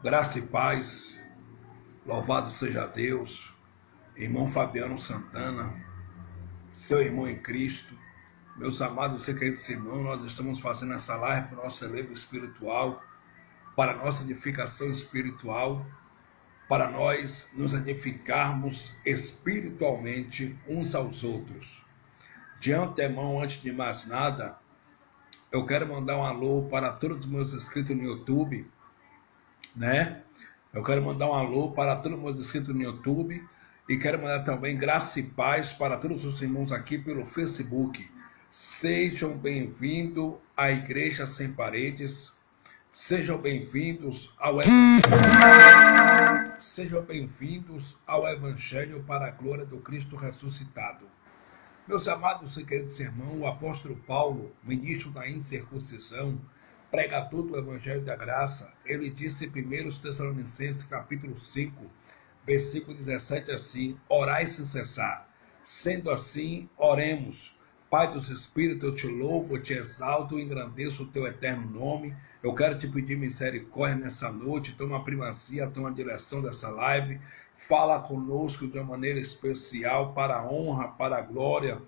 Graça e paz, louvado seja Deus, irmão Fabiano Santana, seu irmão em Cristo, meus amados e queridos irmãos, nós estamos fazendo essa live para o nosso elevo espiritual, para a nossa edificação espiritual, para nós nos edificarmos espiritualmente uns aos outros. De antemão, antes de mais nada, eu quero mandar um alô para todos os meus inscritos no YouTube, né? Eu quero mandar um alô para todos os meus inscritos no YouTube e quero mandar também graça e paz para todos os irmãos aqui pelo Facebook. Sejam bem-vindos à Igreja Sem Paredes. Sejam bem-vindos ao Evangelho. Sejam bem-vindos ao Evangelho para a glória do Cristo ressuscitado. Meus amados e queridos irmãos, o apóstolo Paulo, ministro da incircuncisão, pregador do Evangelho da Graça, ele disse em 1 Tessalonicenses capítulo 5, versículo 17 assim: orai sem cessar. Sendo assim, oremos. Pai dos Espíritos, eu te louvo, eu te exalto, engrandeço o teu eterno nome. Eu quero te pedir misericórdia nessa noite, toma a primazia, toma a direção dessa live. Fala conosco de uma maneira especial para a honra, para a glória,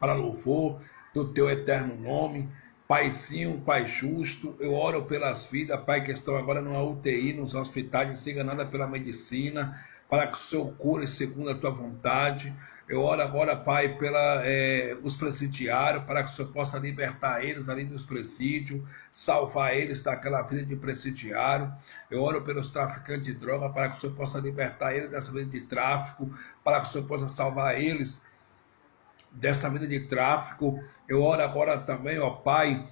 para louvor do teu eterno nome. Paizinho, Pai justo, eu oro pelas vidas, Pai, que estão agora na UTI, nos hospitais, desenganada pela medicina, para que o Senhor cure segundo a tua vontade. Eu oro agora, Pai, os presidiários, para que o Senhor possa libertar eles ali dos presídios, salvar eles daquela vida de presidiário. Eu oro pelos traficantes de droga, para que o Senhor possa libertar eles dessa vida de tráfico, para que o Senhor possa salvar eles dessa vida de tráfico. Eu oro agora também, ó Pai,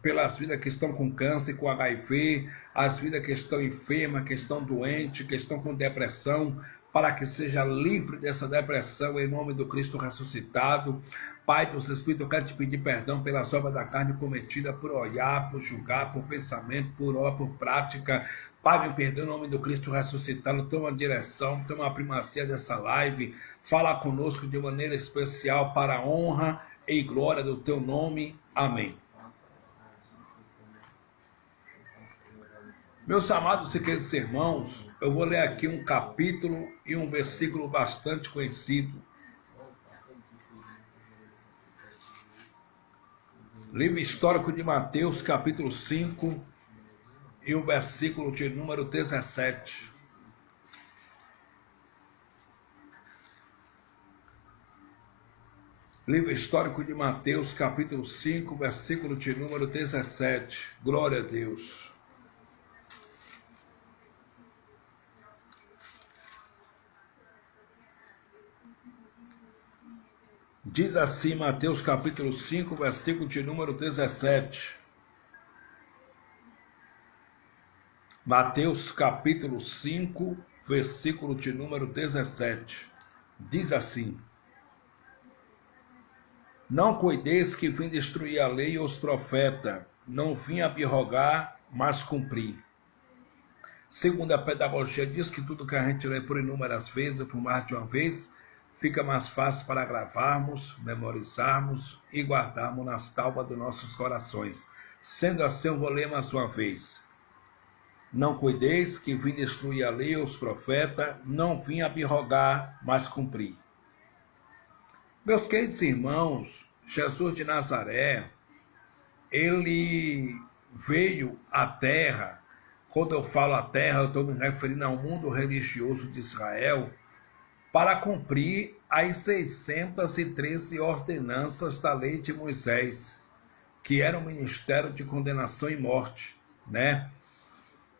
pelas vidas que estão com câncer, com HIV, as vidas que estão enfermas, que estão doentes, que estão com depressão, para que seja livre dessa depressão em nome do Cristo ressuscitado. Pai dos Espíritos, eu quero te pedir perdão pelas obras da carne cometida por olhar, por julgar, por pensamento, por obra, por prática. Pai, me perdoe em nome do Cristo ressuscitado. Toma a direção, toma a primazia dessa live. Fala conosco de maneira especial para a honra e glória do teu nome. Amém. Meus amados e queridos irmãos, eu vou ler aqui um capítulo e um versículo bastante conhecido. Livro histórico de Mateus, capítulo 5, e o versículo de número 17. Livro histórico de Mateus, capítulo 5, versículo de número 17. Glória a Deus. Diz assim, Mateus capítulo 5, versículo de número 17. Mateus capítulo 5, versículo de número 17. Diz assim: não cuideis que vim destruir a lei e os profetas, não vim abrogar, mas cumprir. Segundo a pedagogia diz que tudo que a gente lê por inúmeras vezes, por mais de uma vez, fica mais fácil para gravarmos, memorizarmos e guardarmos nas tábuas dos nossos corações. Sendo assim, eu vou ler mais uma vez. Não cuideis que vim destruir a lei e os profetas, não vim abrogar, mas cumprir. Meus queridos irmãos, Jesus de Nazaré, ele veio à terra. Quando eu falo à terra, eu estou me referindo ao mundo religioso de Israel, para cumprir as 613 ordenanças da lei de Moisés, que era um ministério de condenação e morte, né?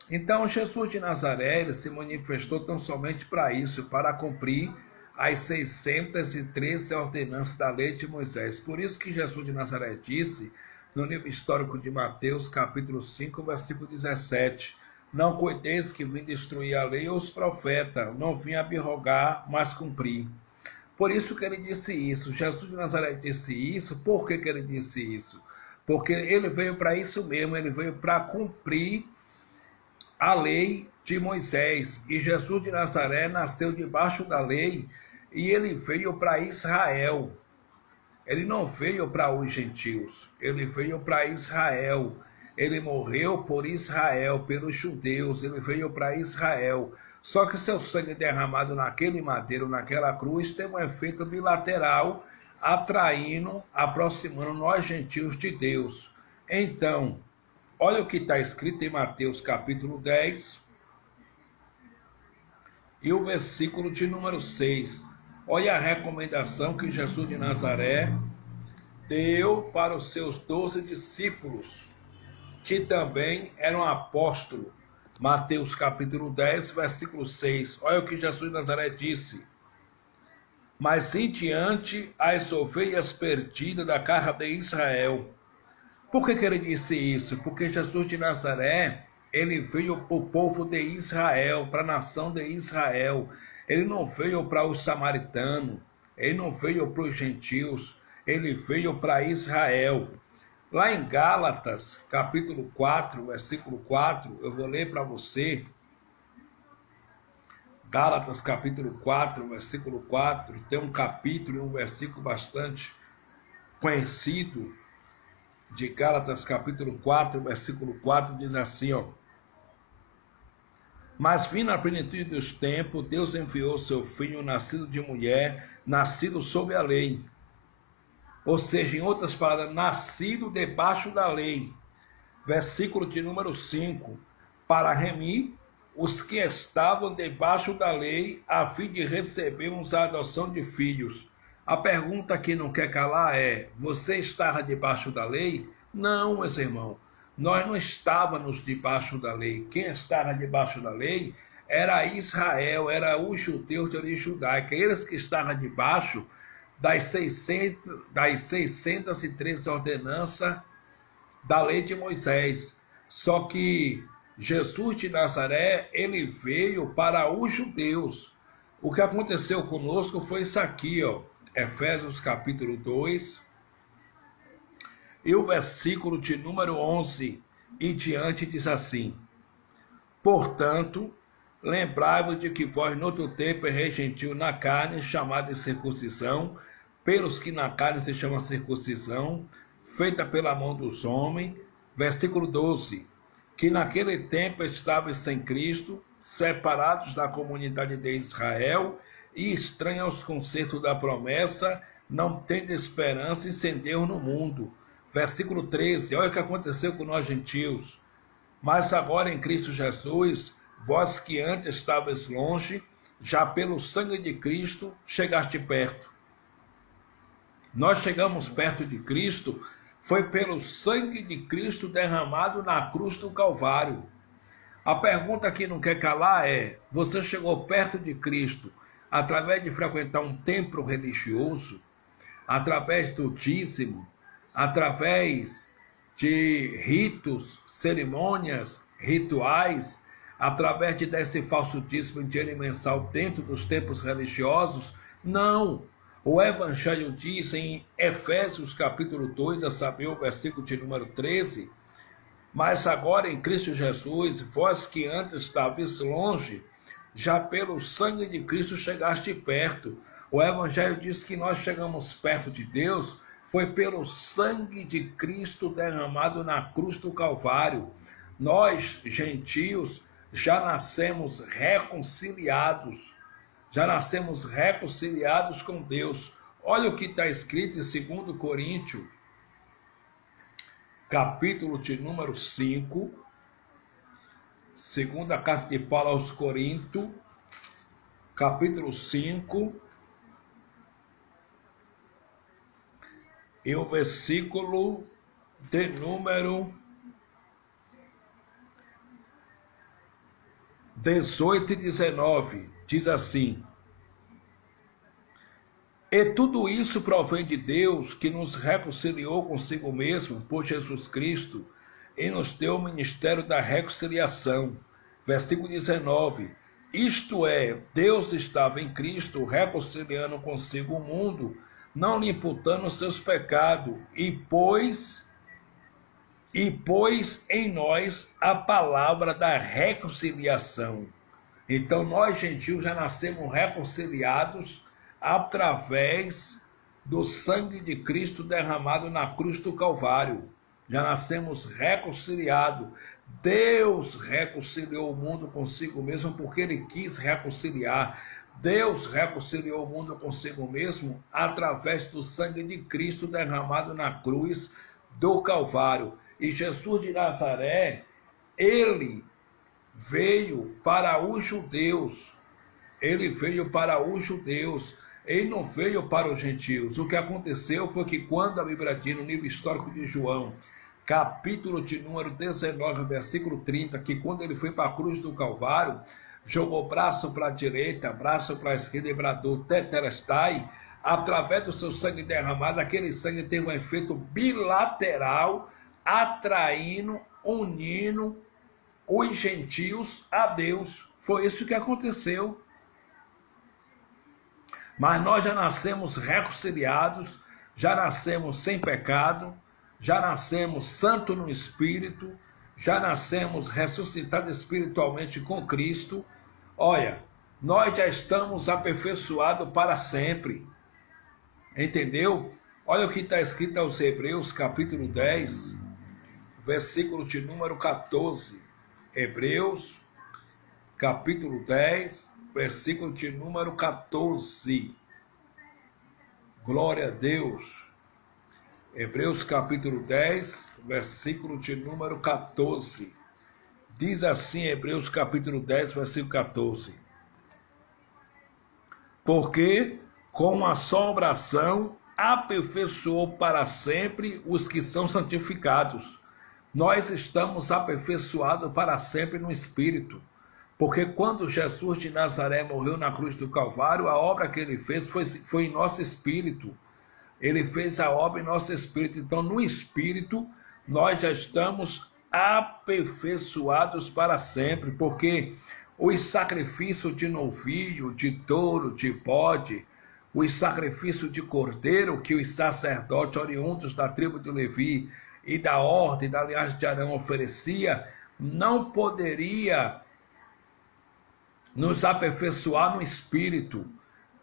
Então, Jesus de Nazaré, ele se manifestou tão somente para isso, para cumprir as 613 ordenanças da lei de Moisés. Por isso que Jesus de Nazaré disse, no livro histórico de Mateus, capítulo 5, versículo 17, não cuideis que vim destruir a lei e os profetas, não vim abrogar, mas cumprir. Por isso que ele disse isso. Jesus de Nazaré disse isso. Por que ele disse isso? Porque ele veio para isso mesmo, ele veio para cumprir a lei de Moisés. E Jesus de Nazaré nasceu debaixo da lei e ele veio para Israel. Ele não veio para os gentios, ele veio para Israel. Ele morreu por Israel, pelos judeus, ele veio para Israel. Só que seu sangue derramado naquele madeiro, naquela cruz, tem um efeito bilateral, atraindo, aproximando nós gentios de Deus. Então, olha o que está escrito em Mateus capítulo 10 e o versículo de número 6. Olha a recomendação que Jesus de Nazaré deu para os seus 12 discípulos, que também eram apóstolos. Mateus capítulo 10, versículo 6. Olha o que Jesus de Nazaré disse. Mas em diante as ovelhas perdidas da casa de Israel. Por que ele disse isso? Porque Jesus de Nazaré, ele veio para o povo de Israel, para a nação de Israel. Ele não veio para os samaritanos, ele não veio para os gentios, ele veio para Israel. Lá em Gálatas, capítulo 4, versículo 4, eu vou ler para você. Gálatas, capítulo 4, versículo 4, tem um capítulo e um versículo bastante conhecido de Gálatas, capítulo 4, versículo 4, diz assim, ó. Mas vindo a plenitude dos tempos, Deus enviou seu Filho, nascido de mulher, nascido sob a lei. Ou seja, em outras palavras, nascido debaixo da lei. Versículo de número 5. Para remir os que estavam debaixo da lei, a fim de recebermos a adoção de filhos. A pergunta que não quer calar é, você estava debaixo da lei? Não, meus irmãos, nós não estávamos debaixo da lei. Quem estava debaixo da lei era Israel, era os judeus de origem judaica. Eles que estavam debaixo das 613 ordenanças da lei de Moisés. Só que Jesus de Nazaré, ele veio para os judeus. O que aconteceu conosco foi isso aqui, ó. Efésios capítulo 2 e o versículo de número 11 e diante diz assim: portanto, lembrai-vos de que vós no outro tempo ereis gentil na carne, chamada de circuncisão, pelos que na carne se chama circuncisão, feita pela mão dos homens. Versículo 12, que naquele tempo estavais sem Cristo, separados da comunidade de Israel, e estranhos aos conceitos da promessa, não tendo esperança e sem Deus no mundo. Versículo 13, olha o que aconteceu com nós gentios. Mas agora em Cristo Jesus, vós que antes estavais longe, já pelo sangue de Cristo chegaste perto. Nós chegamos perto de Cristo, foi pelo sangue de Cristo derramado na cruz do Calvário. A pergunta que não quer calar é, você chegou perto de Cristo através de frequentar um templo religioso, através do dízimo, através de ritos, cerimônias, rituais, através de desse falso dízimo em dinheiro mensal dentro dos templos religiosos? Não. O Evangelho diz em Efésios capítulo 2, a saber o versículo de número 13, mas agora em Cristo Jesus, vós que antes estavais longe, já pelo sangue de Cristo chegaste perto. O Evangelho diz que nós chegamos perto de Deus, foi pelo sangue de Cristo derramado na cruz do Calvário. Nós, gentios, já nascemos reconciliados. Já nascemos reconciliados com Deus. Olha o que está escrito em 2 Coríntios, capítulo de número 5, segunda carta de Paulo aos Coríntios, capítulo 5, e o versículo de número 18 e 19, diz assim: e tudo isso provém de Deus, que nos reconciliou consigo mesmo por Jesus Cristo e nos deu o ministério da reconciliação. Versículo 19, isto é, Deus estava em Cristo reconciliando consigo o mundo, não lhe imputando os seus pecados, e pôs em nós a palavra da reconciliação. Então nós, gentios, já nascemos reconciliados através do sangue de Cristo derramado na cruz do Calvário. Já nascemos reconciliados. Deus reconciliou o mundo consigo mesmo porque ele quis reconciliar. Deus reconciliou o mundo consigo mesmo através do sangue de Cristo derramado na cruz do Calvário. E Jesus de Nazaré, ele veio para os judeus. Ele veio para os judeus. Ele não veio para os gentios. O que aconteceu foi que quando a Bíblia diz no livro histórico de João, capítulo de número 19, versículo 30, que quando ele foi para a cruz do Calvário, jogou braço para a direita, braço para a esquerda e bradou tetelestai, através do seu sangue derramado, aquele sangue tem um efeito bilateral, atraindo, unindo os gentios a Deus. Foi isso que aconteceu. Mas nós já nascemos reconciliados, já nascemos sem pecado, já nascemos santo no Espírito, já nascemos ressuscitados espiritualmente com Cristo. Olha, nós já estamos aperfeiçoados para sempre. Entendeu? Olha o que está escrito aos Hebreus, capítulo 10, versículo de número 14. Hebreus, capítulo 10, versículo de número 14. Glória a Deus. Hebreus capítulo 10, versículo de número 14. Diz assim, Hebreus capítulo 10, versículo 14. Porque com a só oração aperfeiçoou para sempre os que são santificados. Nós estamos aperfeiçoados para sempre no Espírito. Porque quando Jesus de Nazaré morreu na cruz do Calvário, a obra que ele fez foi em nosso espírito. Ele fez a obra em nosso espírito. Então, no espírito, nós já estamos aperfeiçoados para sempre. Porque os sacrifícios de novilho, de touro, de bode, os sacrifícios de cordeiro que os sacerdotes oriundos da tribo de Levi e da ordem da linhagem de Arão oferecia, não poderia nos aperfeiçoar no Espírito.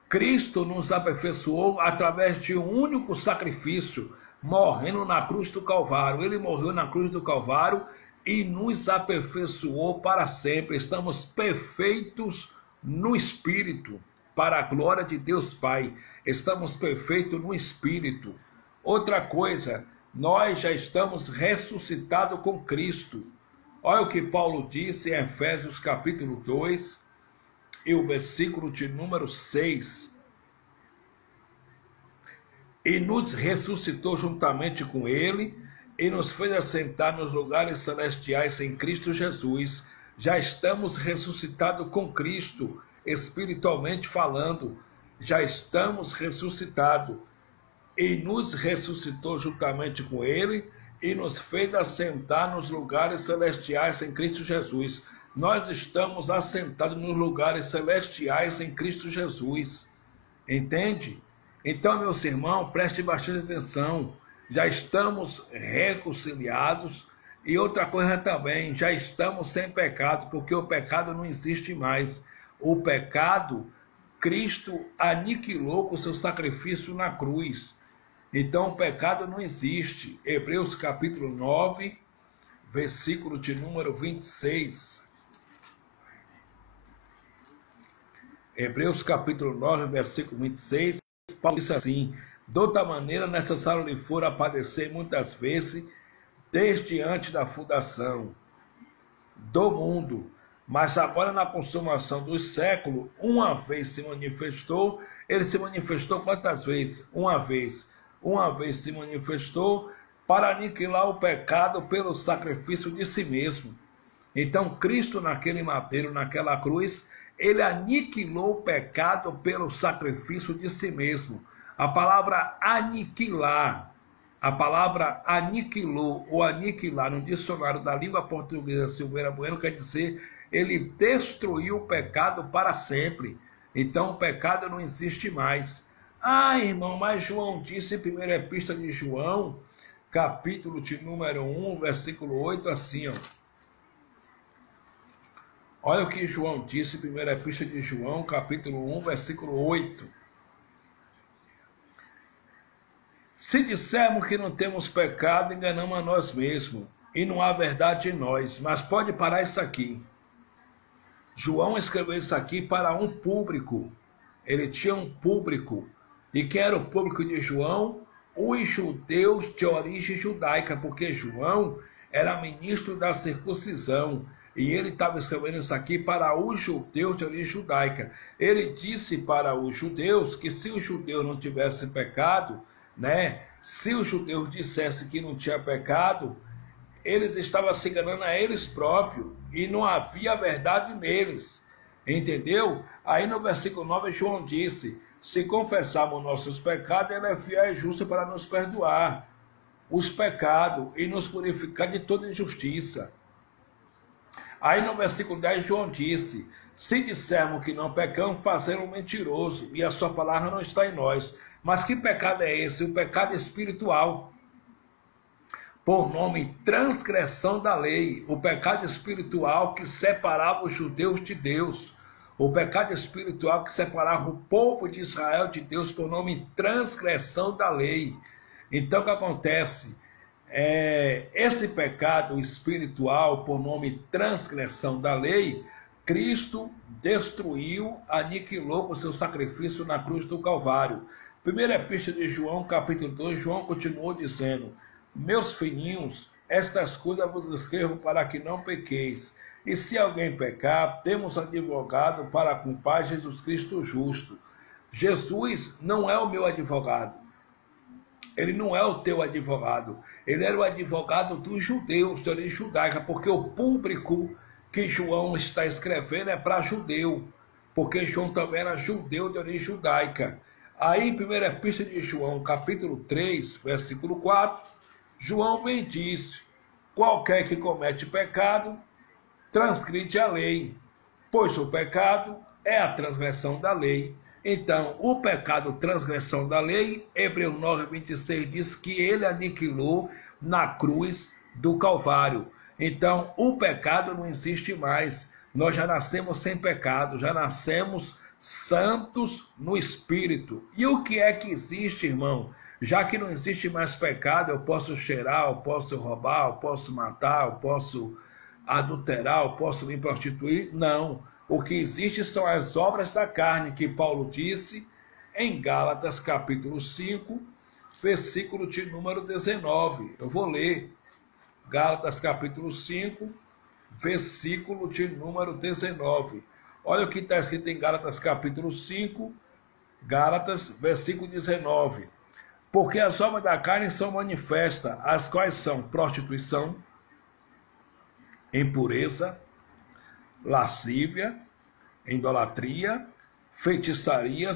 Cristo nos aperfeiçoou através de um único sacrifício, morrendo na cruz do Calvário. Ele morreu na cruz do Calvário e nos aperfeiçoou para sempre. Estamos perfeitos no Espírito, para a glória de Deus Pai. Estamos perfeitos no Espírito. Outra coisa, nós já estamos ressuscitados com Cristo. Olha o que Paulo disse em Efésios capítulo 2, e o versículo de número 6. E nos ressuscitou juntamente com ele, e nos fez assentar nos lugares celestiais em Cristo Jesus. Já estamos ressuscitados com Cristo, espiritualmente falando. Já estamos ressuscitados. E nos ressuscitou juntamente com ele, e nos fez assentar nos lugares celestiais em Cristo Jesus. Nós estamos assentados nos lugares celestiais em Cristo Jesus. Entende? Então, meus irmãos, preste bastante atenção. Já estamos reconciliados. E outra coisa também, já estamos sem pecado, porque o pecado não existe mais. O pecado, Cristo aniquilou com seu sacrifício na cruz. Então, o pecado não existe. Hebreus capítulo 9, versículo de número 26. Hebreus capítulo 9, versículo 26, Paulo disse assim: de outra maneira, necessário lhe for padecer muitas vezes, desde antes da fundação do mundo, mas agora na consumação dos séculos, uma vez se manifestou. Ele se manifestou quantas vezes? Uma vez. Uma vez se manifestou para aniquilar o pecado pelo sacrifício de si mesmo. Então, Cristo naquele madeiro, naquela cruz, ele aniquilou o pecado pelo sacrifício de si mesmo. A palavra aniquilar, a palavra aniquilou ou aniquilar no dicionário da língua portuguesa Silveira Bueno quer dizer ele destruiu o pecado para sempre. Então o pecado não existe mais. Ah, irmão, mas João disse em primeira epístola de João, capítulo de número 1, versículo 8, assim, ó. Olha o que João disse, primeira epístola de João, capítulo 1, versículo 8. Se dissermos que não temos pecado, enganamos a nós mesmos, e não há verdade em nós. Mas pode parar isso aqui. João escreveu isso aqui para um público. Ele tinha um público. E quem era o público de João? Os judeus de origem judaica, porque João era ministro da circuncisão. E ele estava escrevendo isso aqui para os judeus de origem judaica. Ele disse para os judeus que se os judeus não tivessem pecado, né? Se os judeus dissessem que não tinha pecado, eles estavam se enganando a eles próprios e não havia verdade neles. Entendeu? Aí no versículo 9 João disse: se confessarmos nossos pecados, ele é fiel e justo para nos perdoar os pecados e nos purificar de toda injustiça. Aí no versículo 10 João disse: se dissermos que não pecamos, fazemos mentiroso, e a sua palavra não está em nós. Mas que pecado é esse? O pecado espiritual. Por nome transgressão da lei. O pecado espiritual que separava os judeus de Deus. O pecado espiritual que separava o povo de Israel de Deus por nome transgressão da lei. Então o que acontece? Esse pecado espiritual, por nome transgressão da lei, Cristo destruiu, aniquilou com seu sacrifício na cruz do Calvário. Primeira epístola de João, capítulo 2, João continuou dizendo: meus filhinhos, estas coisas vos escrevo para que não pequeis. E se alguém pecar, temos advogado para com o Pai, Jesus Cristo justo. Jesus não é o meu advogado. Ele não é o teu advogado. Ele era o advogado dos judeus, de origem judaica, porque o público que João está escrevendo é para judeu, porque João também era judeu de origem judaica. Aí, em 1 Epístola de João, capítulo 3, versículo 4, João vem e diz: qualquer que comete pecado, transgride a lei, pois o pecado é a transgressão da lei. Então, o pecado, transgressão da lei, Hebreus 9, 26 diz que ele aniquilou na cruz do Calvário. Então, o pecado não existe mais. Nós já nascemos sem pecado, já nascemos santos no Espírito. E o que é que existe, irmão? Já que não existe mais pecado, eu posso cheirar, eu posso roubar, eu posso matar, eu posso adulterar, eu posso me prostituir? Não. O que existe são as obras da carne, que Paulo disse em Gálatas capítulo 5, versículo de número 19. Eu vou ler. Gálatas capítulo 5, versículo de número 19. Olha o que está escrito em Gálatas capítulo 5, Gálatas, versículo 19. Porque as obras da carne são manifestas, as quais são prostituição, impureza, lascívia, idolatria, feitiçaria,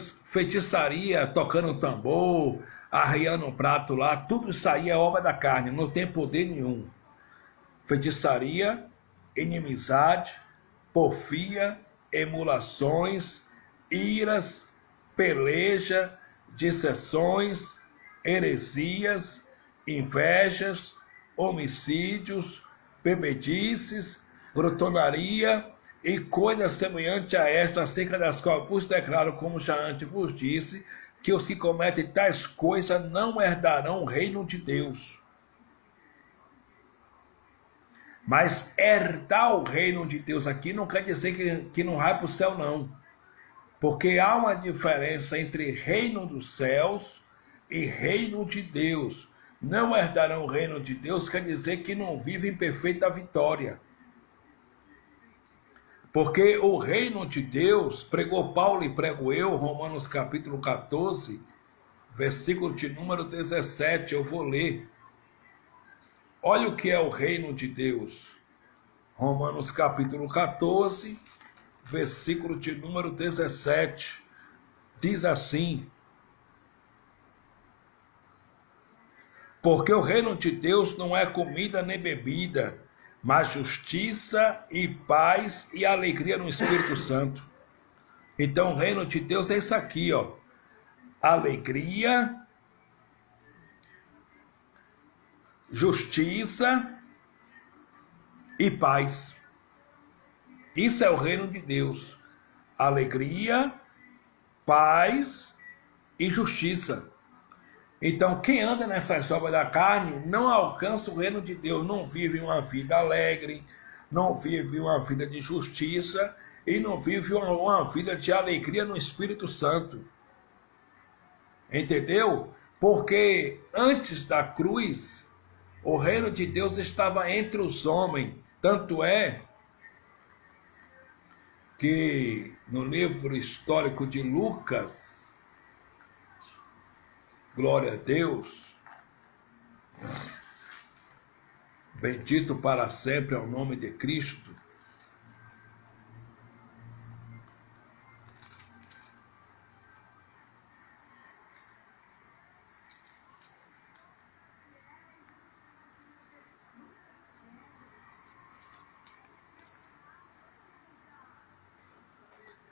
tocando tambor, arriando um prato lá, tudo isso aí é obra da carne, não tem poder nenhum. Feitiçaria, inimizade, porfia, emulações, iras, peleja, dissensões, heresias, invejas, homicídios, bebedices, grutonaria e coisas semelhantes a esta, acerca das quais vos declaro, como já antes vos disse, que os que cometem tais coisas não herdarão o reino de Deus. Mas herdar o reino de Deus aqui não quer dizer que não vai para o céu, não. Porque há uma diferença entre reino dos céus e reino de Deus. Não herdarão o reino de Deus quer dizer que não vivem em perfeita vitória. Porque o reino de Deus, pregou Paulo e prego eu, Romanos capítulo 14, versículo de número 17, eu vou ler. Olha o que é o reino de Deus. Romanos capítulo 14, versículo de número 17, diz assim: porque o reino de Deus não é comida nem bebida, mas justiça e paz e alegria no Espírito Santo. Então o reino de Deus é isso aqui, ó: alegria, justiça e paz. Isso é o reino de Deus: alegria, paz e justiça. Então, quem anda nessas obras da carne não alcança o reino de Deus, não vive uma vida alegre, não vive uma vida de justiça e não vive uma vida de alegria no Espírito Santo. Entendeu? Porque antes da cruz, o reino de Deus estava entre os homens. Tanto é que no livro histórico de Lucas, glória a Deus, bendito para sempre é o nome de Cristo.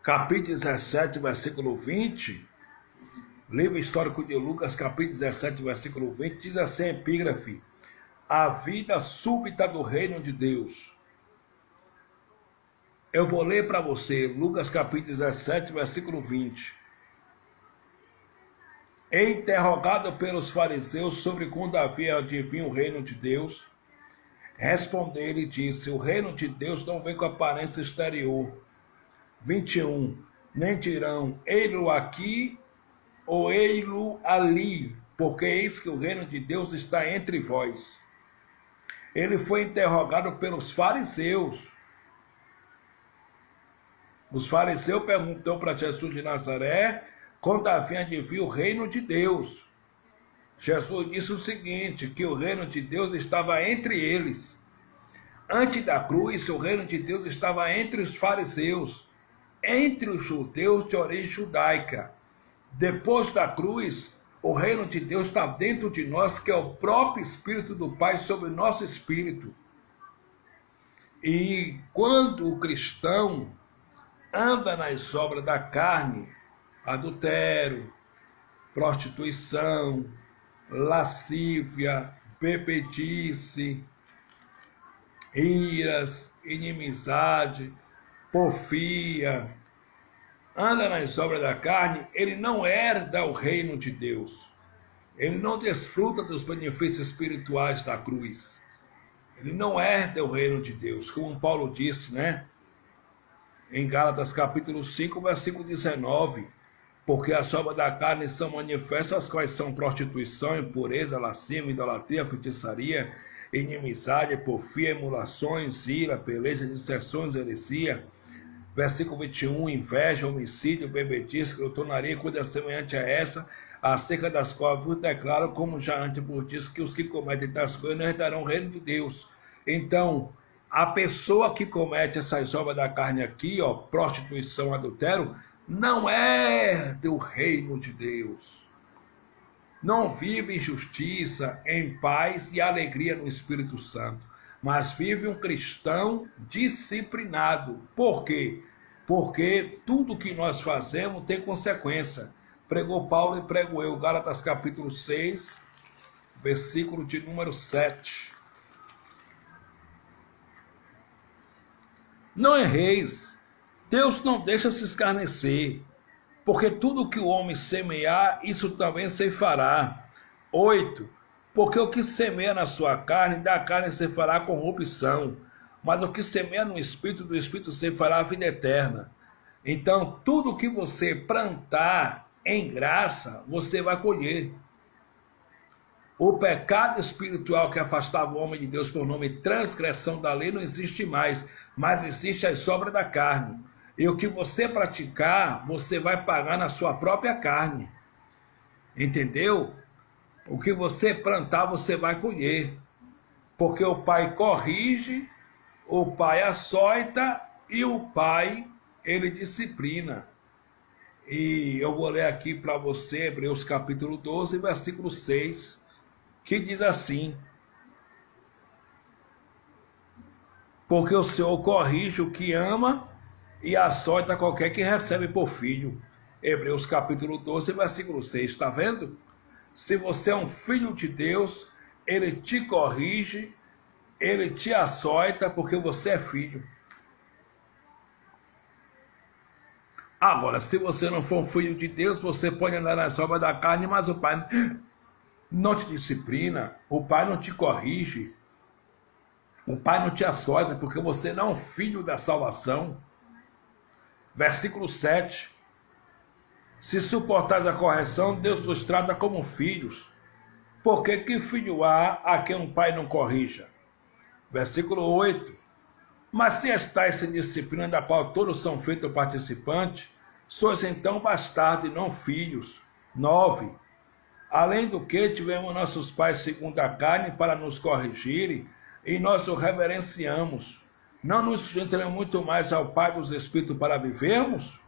Capítulo 17, versículo 20, livro histórico de Lucas, capítulo 17, versículo 20, diz assim a epígrafe: a vida súbita do reino de Deus. Eu vou ler para você, Lucas capítulo 17, versículo 20. Interrogado pelos fariseus sobre quando havia de vir o reino de Deus, respondeu e disse: o reino de Deus não vem com aparência exterior. 21. Nem dirão, ei-lo aqui ou ei-lo ali, porque eis que o reino de Deus está entre vós. Ele foi interrogado pelos fariseus. Os fariseus perguntou para Jesus de Nazaré quando havia de vir o reino de Deus. Jesus disse o seguinte, que o reino de Deus estava entre eles. Antes da cruz, o reino de Deus estava entre os fariseus, entre os judeus de origem judaica. Depois da cruz, o reino de Deus está dentro de nós, que é o próprio Espírito do Pai sobre o nosso espírito. E quando o cristão anda nas obras da carne, adultério, prostituição, lascívia, bebedice, iras, inimizade, porfia, anda nas obras da carne, ele não herda o reino de Deus. Ele não desfruta dos benefícios espirituais da cruz. Ele não herda o reino de Deus, como Paulo disse, né? Em Gálatas capítulo 5, versículo 19, porque as obras da carne são manifestas, quais são prostituição, impureza, lascívia, idolatria, feitiçaria, inimizade, porfia, emulações, ira, peleja, dissensões, heresia. Versículo 21, inveja, homicídio, bebedice, glutonaria, coisa semelhante a essa, acerca das quais vos declaro, como já antes vos disse, que os que cometem tais coisas não herdarão o reino de Deus. Então, a pessoa que comete essas obras da carne aqui, ó, prostituição, adultério, não herda o reino de Deus. Não vive em justiça, em paz e alegria no Espírito Santo, mas vive um cristão disciplinado. Por quê? Porque tudo que nós fazemos tem consequência. Pregou Paulo e prego eu, Gálatas capítulo 6, versículo de número 7. Não erreis, Deus não deixa se escarnecer, porque tudo que o homem semear, isso também se fará. 8. Porque o que semeia na sua carne, da carne se fará corrupção, mas o que semeia no Espírito, do Espírito se fará a vida eterna. Então, tudo que você plantar em graça, você vai colher. O pecado espiritual que afastava o homem de Deus por nome de transgressão da lei não existe mais, mas existe as sobras da carne. E o que você praticar, você vai pagar na sua própria carne. Entendeu? O que você plantar, você vai colher. Porque o Pai corrige, o Pai açoita e o Pai, ele disciplina. E eu vou ler aqui para você, Hebreus capítulo 12, versículo 6, que diz assim: porque o Senhor corrige o que ama e açoita qualquer que recebe por filho. Hebreus capítulo 12, versículo 6, está vendo? Se você é um filho de Deus, ele te corrige, ele te açoita, porque você é filho. Agora, se você não for um filho de Deus, você pode andar nas obras da carne, mas o Pai não te disciplina, o pai não te corrige, o pai não te açoita, porque você não é um filho da salvação. Versículo 7. Se suportais a correção, Deus vos trata como filhos. Porque que filho há a quem um pai não corrija? Versículo 8. Mas se estáis sem disciplina, da qual todos são feitos participantes, sois então bastardos e não filhos. 9. Além do que, tivemos nossos pais segundo a carne para nos corrigirem, e nós o reverenciamos. Não nos sujeitaremos muito mais ao Pai dos Espíritos para vivermos?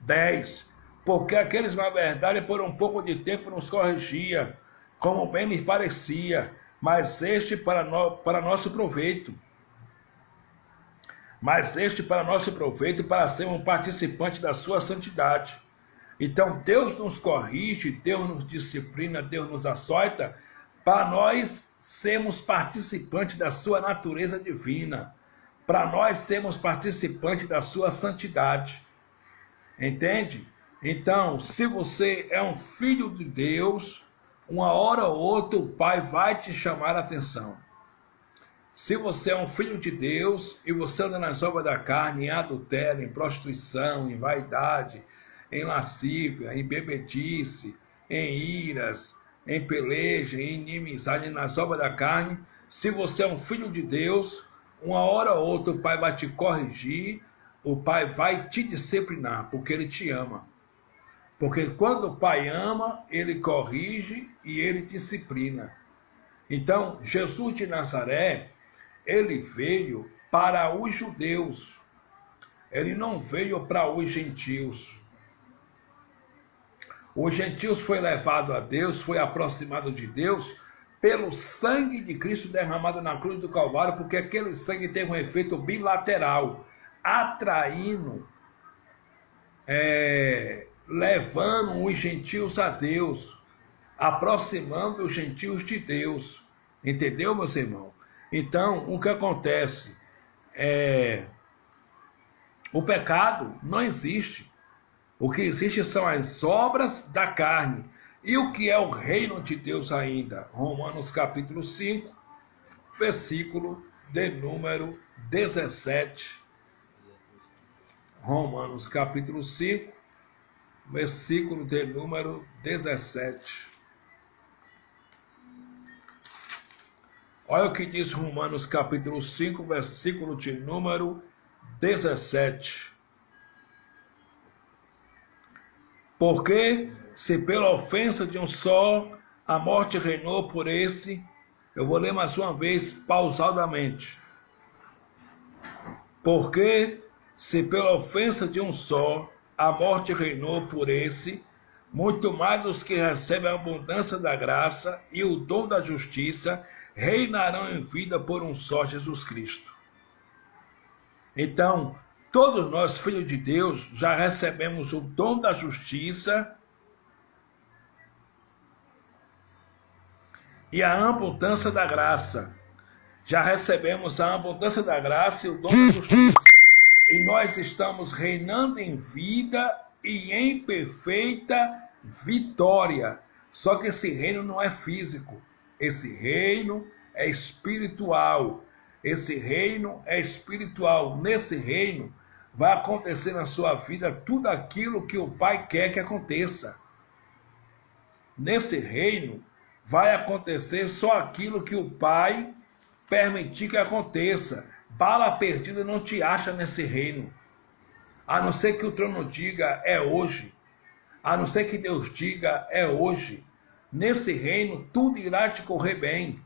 10. Porque aqueles, na verdade, por um pouco de tempo nos corrigia, como bem lhes parecia, mas este para nosso proveito. Mas este para nosso proveito, para sermos participantes da sua santidade. Então, Deus nos corrige, Deus nos disciplina, Deus nos açoita, para nós sermos participantes da sua natureza divina, para nós sermos participantes da sua santidade. Entende? Então, se você é um filho de Deus, uma hora ou outra o Pai vai te chamar a atenção. Se você é um filho de Deus e você anda nas obras da carne, em adultério, em prostituição, em vaidade, em lascívia, em bebedice, em iras, em peleja, em inimizade, nas obras da carne, se você é um filho de Deus, uma hora ou outra o Pai vai te corrigir, o Pai vai te disciplinar, porque Ele te ama. Porque quando o Pai ama, Ele corrige e Ele disciplina. Então, Jesus de Nazaré, Ele veio para os judeus. Ele não veio para os gentios. Os gentios foi levado a Deus, foi aproximado de Deus pelo sangue de Cristo derramado na cruz do Calvário, porque aquele sangue teve um efeito bilateral, atraindo, levando os gentios a Deus, aproximando os gentios de Deus. Entendeu, meus irmãos? Então, o que acontece? O pecado não existe. O que existe são as obras da carne. E o que é o reino de Deus ainda? Romanos capítulo 5, versículo de número 17. Romanos capítulo 5, versículo de número 17. Olha o que diz Romanos capítulo 5, versículo de número 17. Porque se pela ofensa de um só a morte reinou por esse, eu vou ler mais uma vez pausadamente. Porque se pela ofensa de um só a morte reinou por esse, muito mais os que recebem a abundância da graça e o dom da justiça reinarão em vida por um só Jesus Cristo. Então, todos nós, filhos de Deus, já recebemos o dom da justiça e a abundância da graça. Já recebemos a abundância da graça e o dom da justiça. E nós estamos reinando em vida e em perfeita vitória. Só que esse reino não é físico. Esse reino é espiritual. Esse reino é espiritual. Nesse reino vai acontecer na sua vida tudo aquilo que o Pai quer que aconteça. Nesse reino vai acontecer só aquilo que o Pai permitir que aconteça. Bala perdida não te acha nesse reino. A não ser que o trono diga é hoje. A não ser que Deus diga é hoje. Nesse reino tudo irá te correr bem.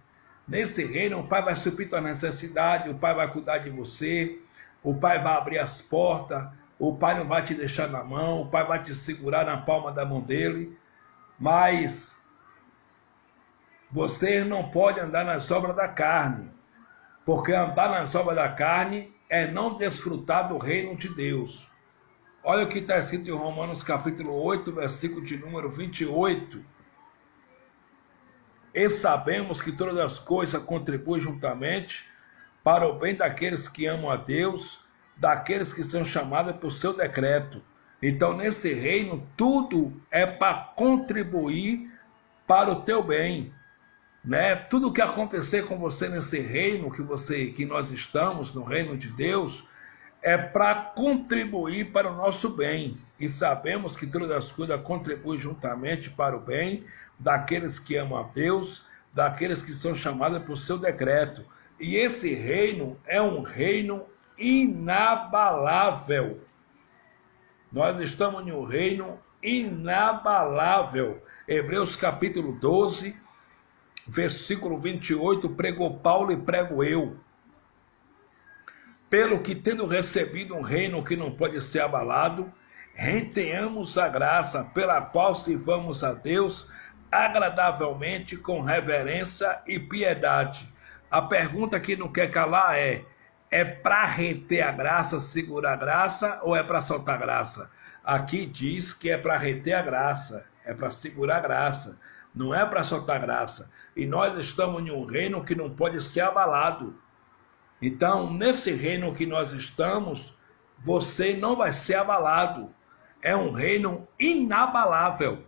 Nesse reino o Pai vai suprir tua necessidade, o Pai vai cuidar de você, o Pai vai abrir as portas, o Pai não vai te deixar na mão, o Pai vai te segurar na palma da mão dele, mas você não pode andar nas obras da carne, porque andar nas obras da carne é não desfrutar do reino de Deus. Olha o que está escrito em Romanos capítulo 8, versículo de número 28. E sabemos que todas as coisas contribuem juntamente para o bem daqueles que amam a Deus, daqueles que são chamados por seu decreto. Então, nesse reino, tudo é para contribuir para o teu bem, né? Tudo que acontecer com você nesse reino que nós estamos, no reino de Deus, é para contribuir para o nosso bem. E sabemos que todas as coisas contribuem juntamente para o bem daqueles que amam a Deus, daqueles que são chamados por seu decreto. E esse reino é um reino inabalável. Nós estamos em um reino inabalável. Hebreus capítulo 12, versículo 28, pregou Paulo e prego eu. Pelo que, tendo recebido um reino que não pode ser abalado, retenhamos a graça pela qual sirvamos a Deus agradavelmente com reverência e piedade. A pergunta que não quer calar é para reter a graça, segurar a graça, ou é para soltar a graça? Aqui diz que é para reter a graça, é para segurar a graça, não é para soltar a graça. E nós estamos em um reino que não pode ser abalado. Então, nesse reino que nós estamos, você não vai ser abalado. É um reino inabalável.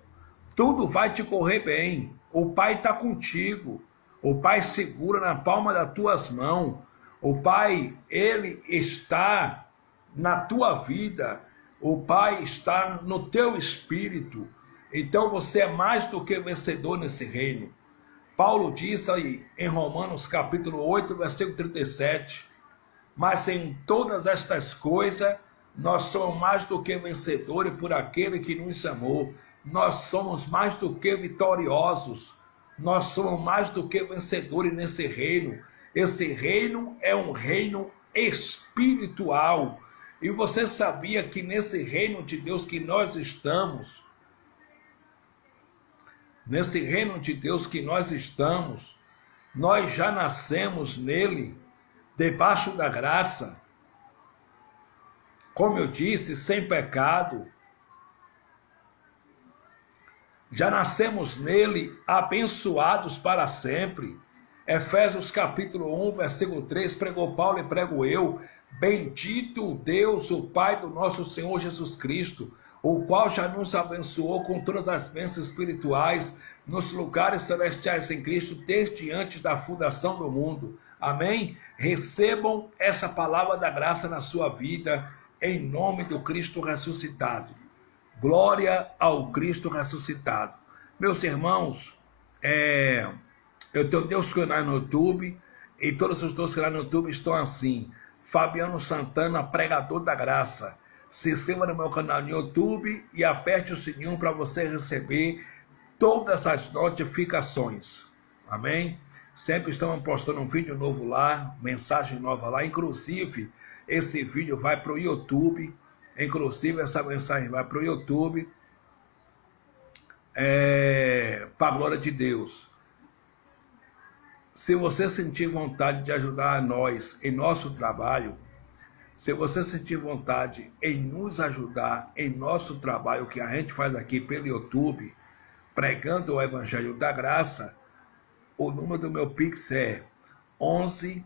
Tudo vai te correr bem. O Pai está contigo. O Pai segura na palma das tuas mãos. O Pai, Ele está na tua vida. O Pai está no teu espírito. Então você é mais do que vencedor nesse reino. Paulo diz aí em Romanos capítulo 8, versículo 37, mas em todas estas coisas nós somos mais do que vencedores por aquele que nos amou. Nós somos mais do que vitoriosos. Nós somos mais do que vencedores nesse reino. Esse reino é um reino espiritual. E você sabia que nesse reino de Deus que nós estamos, nesse reino de Deus que nós estamos, nós já nascemos nele, debaixo da graça, como eu disse, sem pecado. Já nascemos nele, abençoados para sempre. Efésios capítulo 1, versículo 3, pregou Paulo e prego eu, bendito Deus, o Pai do nosso Senhor Jesus Cristo, o qual já nos abençoou com todas as bênçãos espirituais nos lugares celestiais em Cristo, desde antes da fundação do mundo. Amém? Recebam essa palavra da graça na sua vida, em nome do Cristo ressuscitado. Glória ao Cristo ressuscitado. Meus irmãos, eu tenho 2 canais no YouTube, e todos os 2 canais no YouTube estão assim: Fabiano Santana, pregador da graça. Se inscreva no meu canal no YouTube e aperte o sininho para você receber todas as notificações. Amém? Sempre estamos postando um vídeo novo lá, mensagem nova lá. Inclusive, esse vídeo vai para o YouTube. Inclusive, essa mensagem vai para o YouTube. Para a glória de Deus. Se você sentir vontade de ajudar a nós em nosso trabalho, se você sentir vontade em nos ajudar em nosso trabalho que a gente faz aqui pelo YouTube, pregando o Evangelho da Graça, o número do meu Pix é 11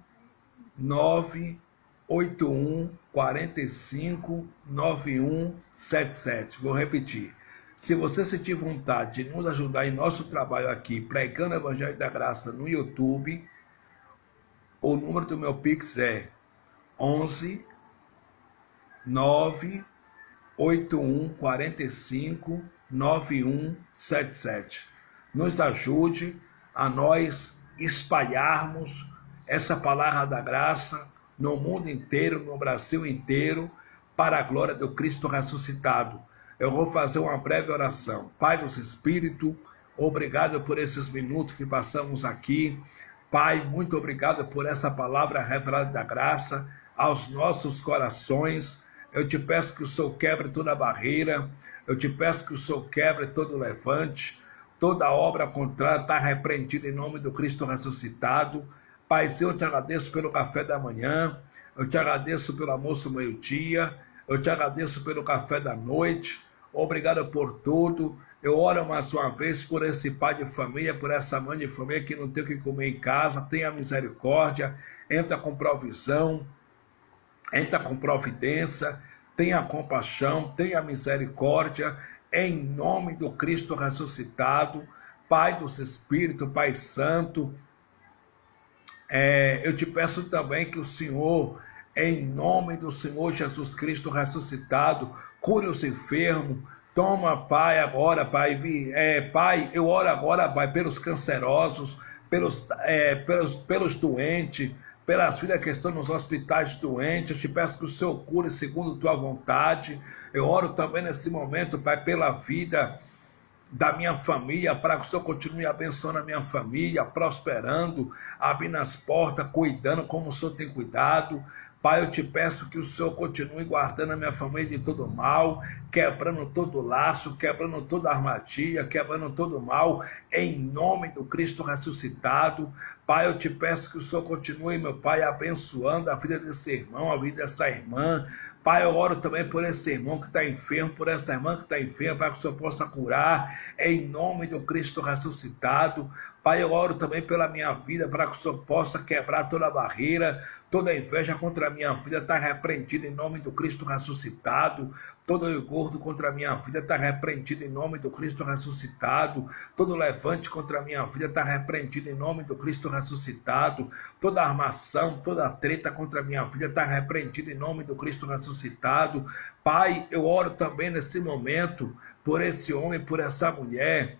981 45 9177. Vou repetir. Se você sentir vontade de nos ajudar em nosso trabalho aqui, pregando o Evangelho da Graça no YouTube, o número do meu Pix é 11 981 45 9177. Nos ajude a nós espalharmos essa palavra da graça no mundo inteiro, no Brasil inteiro, para a glória do Cristo ressuscitado. Eu vou fazer uma breve oração. Pai dos Espíritos, obrigado por esses minutos que passamos aqui. Pai, muito obrigado por essa palavra revelada da graça aos nossos corações. Eu te peço que o Senhor quebre toda barreira, eu te peço que o Senhor quebre todo levante, toda obra contrária está repreendida em nome do Cristo ressuscitado. Pai, eu te agradeço pelo café da manhã, eu te agradeço pelo almoço meio-dia, eu te agradeço pelo café da noite, obrigado por tudo. Eu oro mais uma vez por esse pai de família, por essa mãe de família que não tem o que comer em casa. Tenha misericórdia, entra com provisão, entra com providência, tenha compaixão, tenha misericórdia, em nome do Cristo ressuscitado. Pai dos Espíritos, Pai Santo, eu te peço também que o Senhor, em nome do Senhor Jesus Cristo ressuscitado, cure os enfermos. Toma, Pai, agora, Pai, Pai, eu oro agora, Pai, pelos cancerosos, pelos doentes, pelas filhas que estão nos hospitais doentes. Eu te peço que o Senhor cure segundo a tua vontade. Eu oro também nesse momento, Pai, pela vida da minha família, para que o Senhor continue abençoando a minha família, prosperando, abrindo as portas, cuidando como o Senhor tem cuidado. Pai, eu te peço que o Senhor continue guardando a minha família de todo mal, quebrando todo laço, quebrando toda armadilha, quebrando todo mal, em nome do Cristo ressuscitado. Pai, eu te peço que o Senhor continue, meu Pai, abençoando a vida desse irmão, a vida dessa irmã. Pai, eu oro também por esse irmão que está enfermo, por essa irmã que está enferma, para que o Senhor possa curar, em nome do Cristo ressuscitado. Pai, eu oro também pela minha vida, para que o Senhor possa quebrar toda a barreira, toda a inveja contra a minha vida está repreendida em nome do Cristo ressuscitado. Todo engordo contra a minha vida está repreendido em nome do Cristo ressuscitado. Todo levante contra a minha vida está repreendido em nome do Cristo ressuscitado. Toda armação, toda treta contra a minha vida está repreendida em nome do Cristo ressuscitado. Pai, eu oro também nesse momento por esse homem, por essa mulher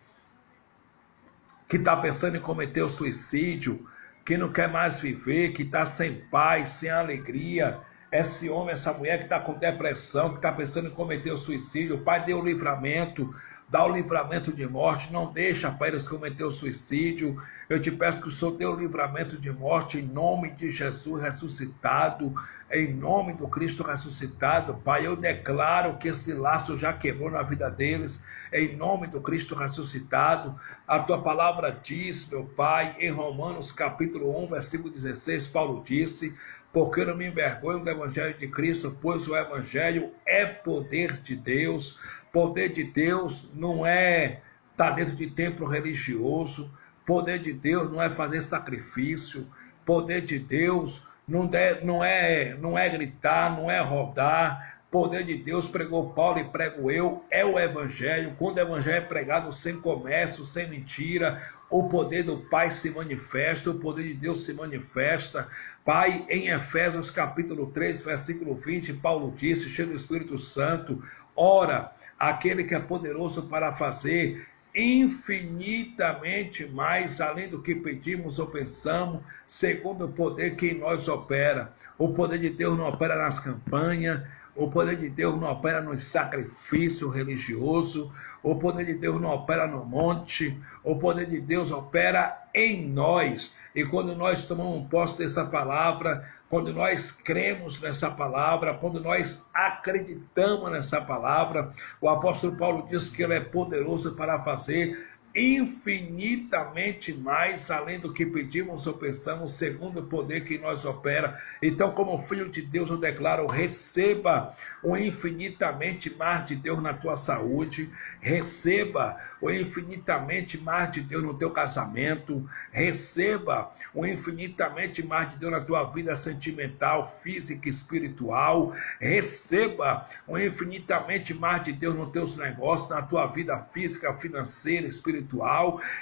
que está pensando em cometer o suicídio, que não quer mais viver, que está sem paz, sem alegria. Esse homem, essa mulher que está com depressão, que está pensando em cometer o suicídio, Pai, dê o livramento, dá o livramento de morte, não deixa, Pai, eles cometer o suicídio. Eu te peço que o Senhor dê o livramento de morte, em nome de Jesus ressuscitado, em nome do Cristo ressuscitado. Pai, eu declaro que esse laço já quebrou na vida deles, em nome do Cristo ressuscitado. A tua palavra diz, meu Pai, em Romanos capítulo 1, versículo 16, Paulo disse: porque eu não me envergonho do Evangelho de Cristo, pois o Evangelho é poder de Deus. Poder de Deus não é estar dentro de templo religioso. Poder de Deus não é fazer sacrifício. Poder de Deus não é gritar, não é rodar. Poder de Deus, pregou Paulo e prego eu, é o Evangelho. Quando o Evangelho é pregado sem comércio, sem mentira, o poder do Pai se manifesta, o poder de Deus se manifesta. Pai, em Efésios capítulo 3, versículo 20, Paulo disse, cheio do Espírito Santo: ora, aquele que é poderoso para fazer infinitamente mais além do que pedimos ou pensamos, segundo o poder que em nós opera. O poder de Deus não opera nas campanhas, o poder de Deus não opera no sacrifício religioso, o poder de Deus não opera no monte, o poder de Deus opera em nós. E quando nós tomamos posse dessa palavra, quando nós cremos nessa palavra, quando nós acreditamos nessa palavra, o apóstolo Paulo diz que ele é poderoso para fazer infinitamente mais além do que pedimos ou pensamos, segundo o poder que em nós opera. Então, como filho de Deus, eu declaro: receba o infinitamente mais de Deus na tua saúde, receba o infinitamente mais de Deus no teu casamento, receba o infinitamente mais de Deus na tua vida sentimental, física e espiritual, receba o infinitamente mais de Deus nos teus negócios, na tua vida física, financeira, espiritual.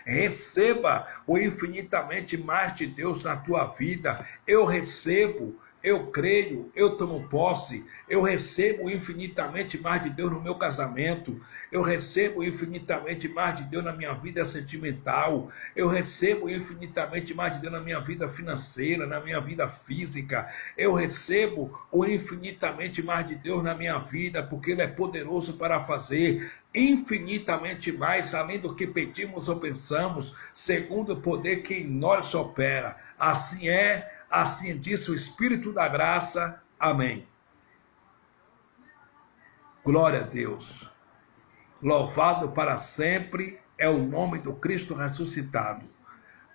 Receba o infinitamente mais de Deus na tua vida. Eu recebo, eu creio, eu tomo posse, eu recebo infinitamente mais de Deus no meu casamento, eu recebo infinitamente mais de Deus na minha vida sentimental, eu recebo infinitamente mais de Deus na minha vida financeira, na minha vida física, eu recebo o infinitamente mais de Deus na minha vida, porque Ele é poderoso para fazer infinitamente mais além do que pedimos ou pensamos, segundo o poder que em nós opera. Assim é, assim disse o Espírito da graça. Amém. Glória a Deus. Louvado para sempre é o nome do Cristo ressuscitado.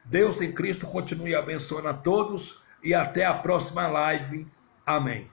Deus em Cristo continue abençoando a todos e até a próxima live. Amém.